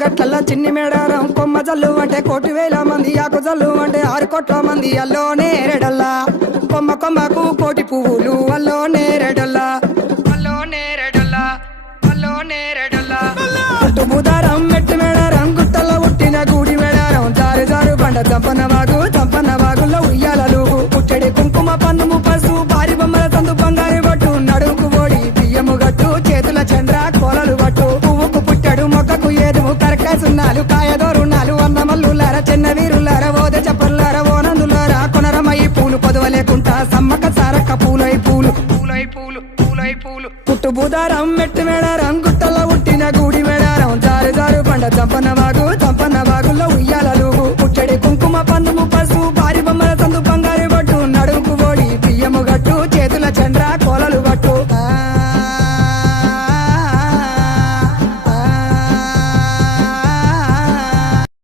గట్ల చిన్ని మేడారం కొమ్మ జల్లు అంటే 1,000 మంది ఆకు జల్లు అంటే 6 కోట్ల మంది అల్లో నేరెడల్లా కొమ్మ కొమ్మకు 1,000 పువ్వులు అల్లో నేరెడల్లా అల్లో నేరెడల్లా అల్లో నేరెడల్లా పుట్టు బుధారం మెట్టు మేడారం గుట్టలో పుట్టిన గూడి మేడారం జారు జారు బండ చంపన వాగుల్లో ఉయ్యాలలు పుట్టడి కుంకుమ పందుము పసు భారీ బొమ్మల తందు బంగారు పట్టు నడుకు ఓడి బియ్యము గట్టు చేతుల చంద్ర కోలలు పట్టు పువ్వుకు పుట్టడు మొక్కకు ఏదుము కరకాసున్నాలు కాయదోరున్నాలు అన్నమల్లులార చిన్న వీరులార ఓద చెప్పల్లార ఓనందులార కొనరమయ్యి పూలు పొదవలేకుంటా సమ్మక సారక్క పూలై పూలు పూలై పూలు పూలై పూలు పుట్టు బుధారం మెట్టు మేడారం గుట్టలో పుట్టిన గూడి మేడారం జారు జారు బండ చంపన వాగుల్లో ఉయ్యాలలు పుట్టడి కుంకుమ పందుము పసు భారీ బొమ్మల సందు బంగారు పట్టు నడుకు ఓడి బియ్యము గట్టు చేతుల చంద్ర కోలలు